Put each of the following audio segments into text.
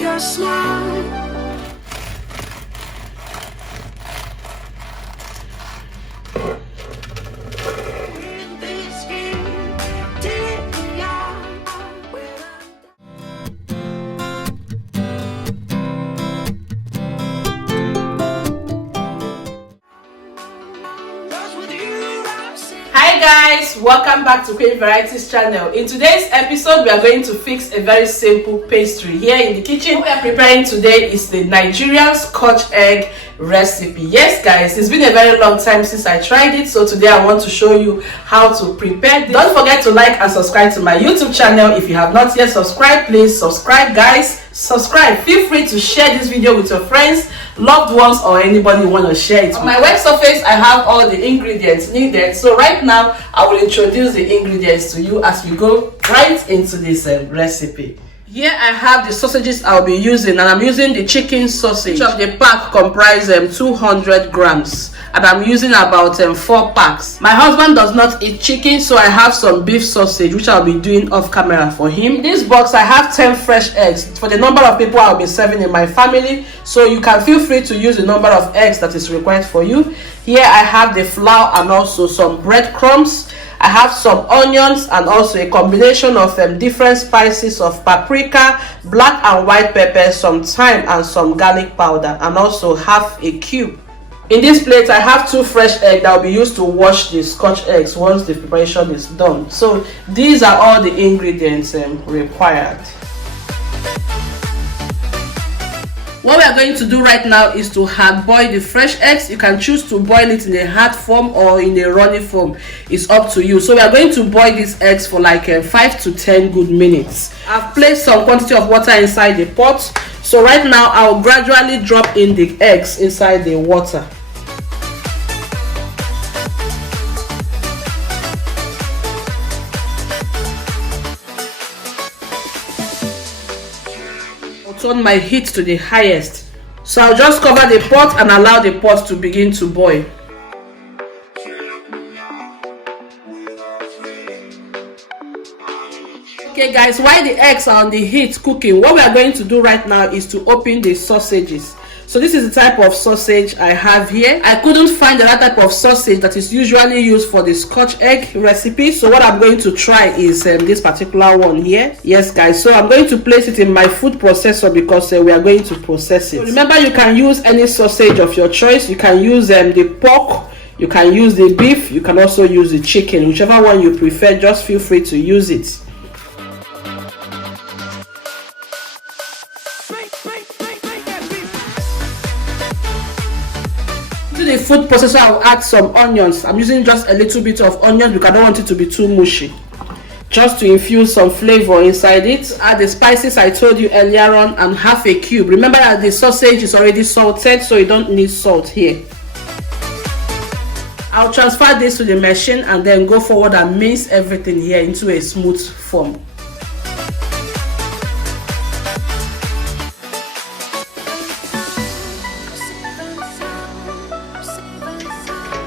your smile. Hi guys, welcome back to Queen Varieties channel. In today's episode we are going to fix a very simple pastry here in the kitchen. What we are preparing today is the Nigerian Scotch egg recipe. Yes guys, it's been a very long time since I tried it, so today I want to show you how to prepare this. Don't forget to like and subscribe to my YouTube channel. If you have not yet subscribed, please subscribe guys. Subscribe. Feel free to share this video with your friends, loved ones, or anybody you want to share it with. On my work surface I have all the ingredients needed, so right now I will introduce the ingredients to you as we go right into this recipe. Here I have the sausages I'll be using, and I'm using the chicken sausage. Each of the pack comprises 200 grams, and I'm using about 4 packs. My husband does not eat chicken, so I have some beef sausage which I'll be doing off camera for him. In this box I have 10 fresh eggs for the number of people I'll be serving in my family, so you can feel free to use the number of eggs that is required for you. Here I have the flour and also some breadcrumbs. I have some onions and also a combination of different spices of paprika, black and white pepper, some thyme and some garlic powder, and also half a cube. In this plate I have 2 fresh eggs that will be used to wash the Scotch eggs once the preparation is done. So these are all the ingredients required. What we are going to do right now is to hard boil the fresh eggs. You can choose to boil it in a hard form or in a runny form. It's up to you. So we are going to boil these eggs for like 5 to 10 good minutes. I've placed some quantity of water inside the pot. So right now I'll gradually drop in the eggs inside the water. Turn my heat to the highest, so I'll just cover the pot and allow the pot to begin to boil. Okay guys, while the eggs are on the heat cooking, what we are going to do right now is to open the sausages. So this is the type of sausage I have here. I couldn't find another type of sausage that is usually used for the Scotch egg recipe, so what I'm going to try is this particular one here. Yes guys, so I'm going to place it in my food processor because we are going to process it. So remember, you can use any sausage of your choice. You can use the pork, you can use the beef, you can also use the chicken. Whichever one you prefer, just feel free to use it. To the food processor I'll add some onions. I'm using just a little bit of onion because I don't want it to be too mushy, just to infuse some flavor inside it. Add the spices I told you earlier on and half a cube. Remember that the sausage is already salted, so you don't need salt here. I'll transfer this to the machine and then go forward and mince everything here into a smooth form.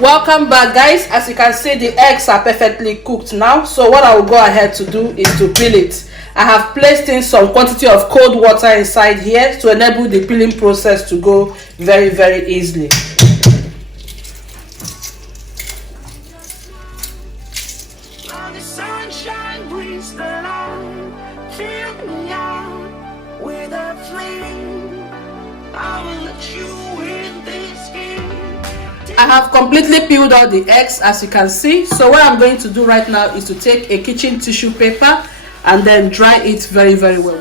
Welcome back guys. As you can see, the eggs are perfectly cooked now, so what I will go ahead to do is to peel it. I have placed in some quantity of cold water inside here to enable the peeling process to go very easily. The sunshine brings the light, fill me out with a flame. I will let you in this game. I have completely peeled all the eggs, as you can see. So what I'm going to do right now is to take a kitchen tissue paper and then dry it very well.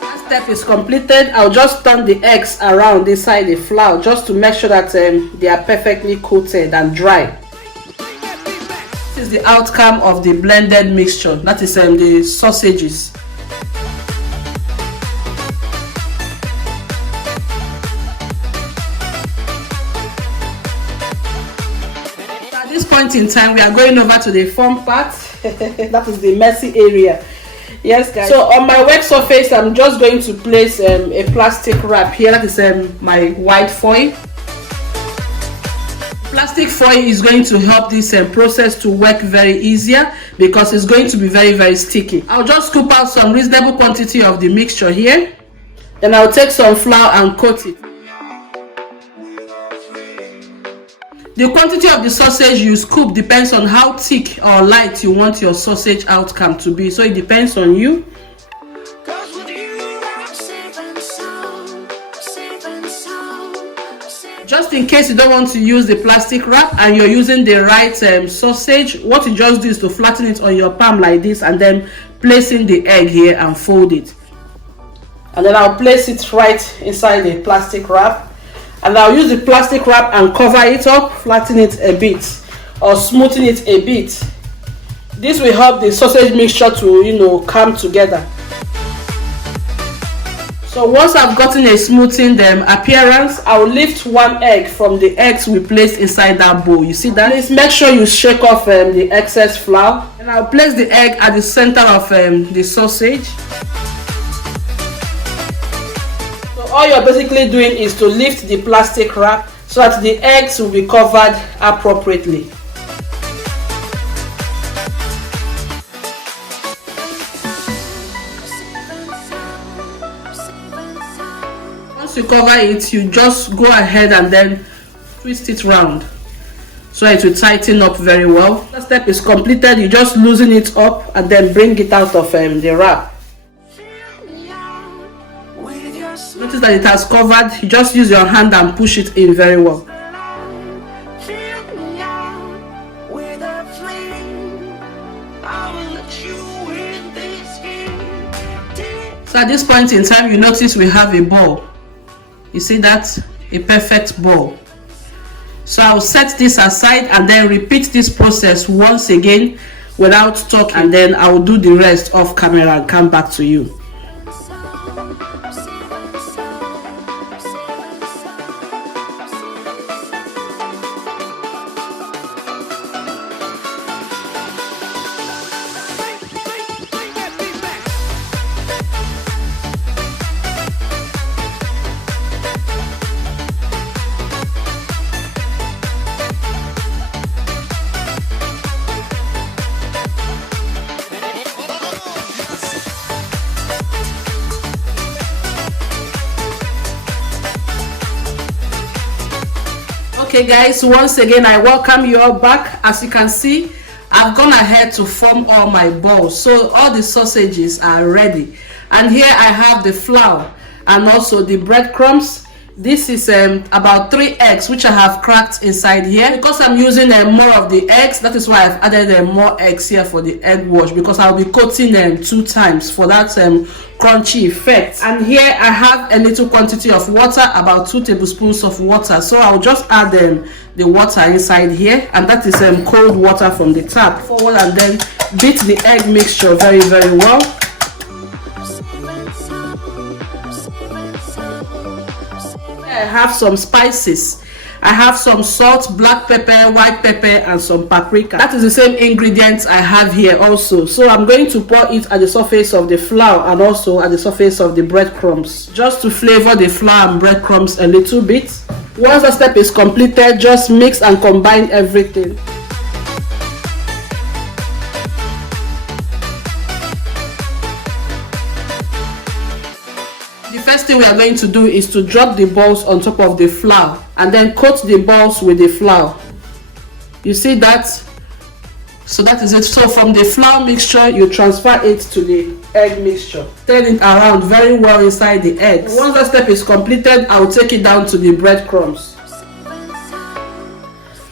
That step is completed. I'll just turn the eggs around inside the flour just to make sure that they are perfectly coated and dry. This is the outcome of the blended mixture, that is the sausages. At this point in time, we are going over to the fun part. That is the messy area. Yes guys, so on my work surface I'm just going to place a plastic wrap here. That is my white foil. Plastic foil is going to help this process to work very easier because it's going to be very sticky. I'll just scoop out some reasonable quantity of the mixture here. Then I'll take some flour and coat it. The quantity of the sausage you scoop depends on how thick or light you want your sausage outcome to be, so it depends on you. Just in case you don't want to use the plastic wrap and you're using the right sausage, what you just do is to flatten it on your palm like this and then placing the egg here and fold it. And then I'll place it right inside the plastic wrap. And I'll use the plastic wrap and cover it up, flatten it a bit or smoothen it a bit. This will help the sausage mixture to, come together. So once I've gotten a smoothened appearance, I'll lift one egg from the eggs we placed inside that bowl. You see that? Please make sure you shake off the excess flour. And I'll place the egg at the center of the sausage. So all you're basically doing is to lift the plastic wrap so that the eggs will be covered appropriately. Once you cover it, you just go ahead and then twist it round so it will tighten up very well. That step is completed. You just loosen it up and then bring it out of the wrap. Notice that it has covered. You just use your hand and push it in very well. So at this point in time, you notice we have a ball. You see that? A perfect ball. So I'll set this aside and then repeat this process once again without talking, and then I'll do the rest off camera and come back to you. Okay guys, once again I welcome you all back. As you can see, I've gone ahead to form all my balls, so all the sausages are ready. And here I have the flour and also the breadcrumbs. This is about 3 eggs which I have cracked inside here. Because I'm using more of the eggs, that is why I've added more eggs here for the egg wash, because I'll be coating them 2 times for that crunchy effect. And here I have a little quantity of water, about 2 tablespoons of water. So I'll just add the water inside here, and that is cold water from the tap. Forward and then beat the egg mixture very well. I have some spices. I have some salt, black pepper, white pepper, and some paprika. That is the same ingredients I have here also. So I'm going to pour it at the surface of the flour and also at the surface of the breadcrumbs, just to flavor the flour and breadcrumbs a little bit. Once that step is completed, just mix and combine everything. The first thing we are going to do is to drop the balls on top of the flour and then coat the balls with the flour. You see that? So that is it. So from the flour mixture, you transfer it to the egg mixture. Turn it around very well inside the eggs. Once that step is completed, I'll take it down to the breadcrumbs.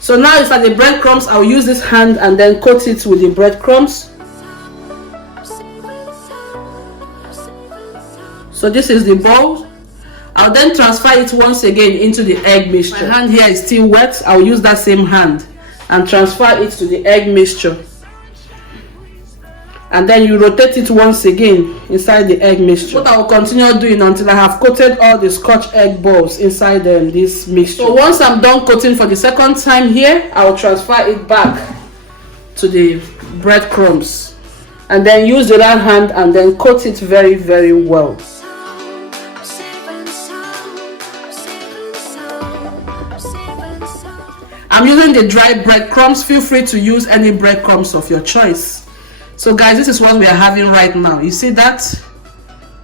So now inside the breadcrumbs, I'll use this hand and then coat it with the breadcrumbs. So this is the ball. I'll then transfer it once again into the egg mixture. My hand here is still wet. I'll use that same hand and transfer it to the egg mixture. And then you rotate it once again inside the egg mixture. What I will continue doing until I have coated all the Scotch egg balls inside this mixture. So once I'm done coating for the second time here, I'll transfer it back to the breadcrumbs. And then use the other hand and then coat it very well. I'm using the dry breadcrumbs. Feel free to use any breadcrumbs of your choice. So guys, this is what we are having right now. You see that?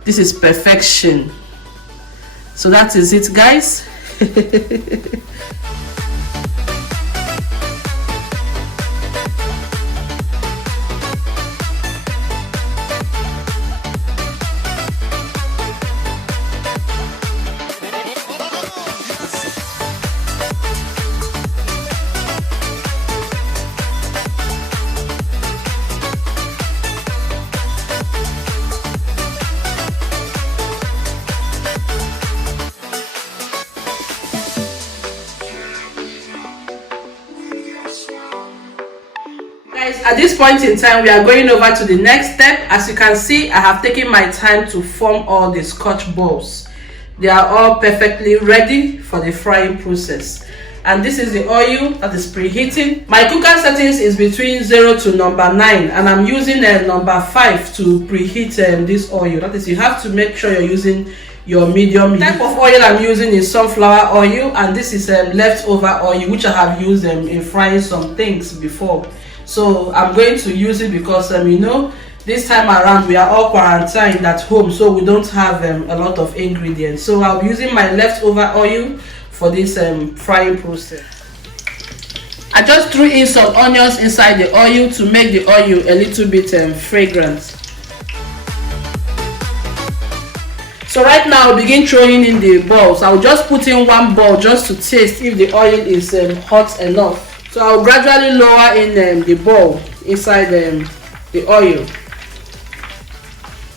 This is perfection. So that is it, guys. Guys, at this point in time, we are going over to the next step. As you can see, I have taken my time to form all the Scotch balls. They are all perfectly ready for the frying process. And this is the oil that is preheating. My cooker settings is between 0 to number 9, and I'm using number 5 to preheat this oil. That is, you have to make sure you're using your medium heat. The type of oil I'm using is sunflower oil, and this is leftover oil, which I have used in frying some things before. So I'm going to use it because you know, this time around we are all quarantined at home, so we don't have a lot of ingredients. So I'll be using my leftover oil for this frying process. I just threw in some onions inside the oil to make the oil a little bit fragrant. So right now I'll begin throwing in the balls. I'll just put in one ball just to taste if the oil is hot enough. So I'll gradually lower in the ball inside the oil.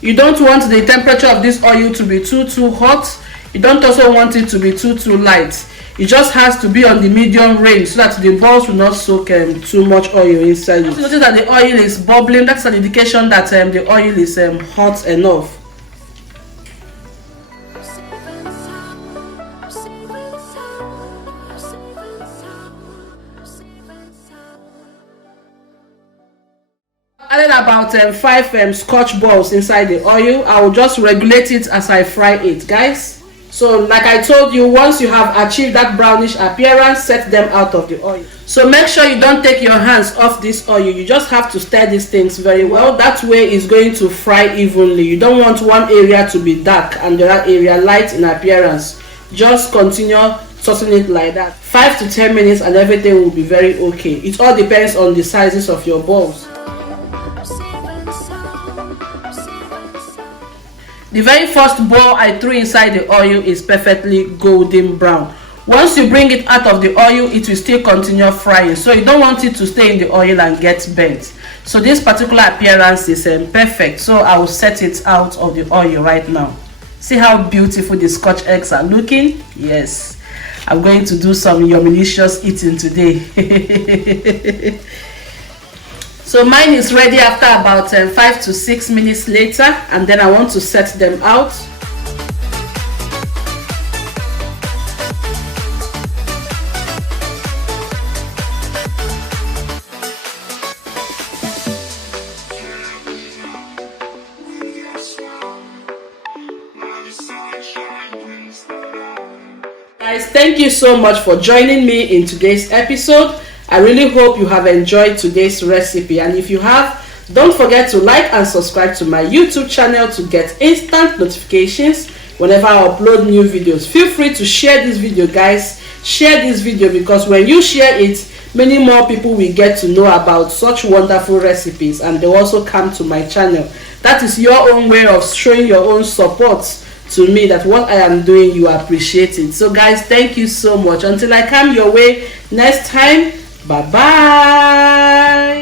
You don't want the temperature of this oil to be too hot. You don't also want it to be too light. It just has to be on the medium range so that the balls will not soak too much oil inside. Once you notice that the oil is bubbling, that's an indication that the oil is hot enough. Added about 5 Scotch balls inside the oil. I will just regulate it as I fry it, guys. So like I told you, once you have achieved that brownish appearance, set them out of the oil. So make sure you don't take your hands off this oil. You just have to stir these things very well. That way it's going to fry evenly. You don't want one area to be dark and the other area light in appearance. Just continue tossing it like that 5 to 10 minutes and everything will be very okay. It all depends on the sizes of your balls. The very first ball I threw inside the oil is perfectly golden brown. Once you bring it out of the oil, it will still continue frying. So you don't want it to stay in the oil and get burnt. So this particular appearance is perfect. So I will set it out of the oil right now. See how beautiful the Scotch eggs are looking? Yes. I'm going to do some yummy-licious eating today. So mine is ready after about 5 to 6 minutes later, and then I want to set them out. Guys, thank you so much for joining me in today's episode. I really hope you have enjoyed today's recipe, and if you have, don't forget to like and subscribe to my YouTube channel to get instant notifications whenever I upload new videos. Feel free to share this video, guys. Share this video because when you share it, many more people will get to know about such wonderful recipes, and they also come to my channel. That is your own way of showing your own support to me, that what I am doing you appreciate it. So guys, thank you so much. Until I come your way next time, bye bye.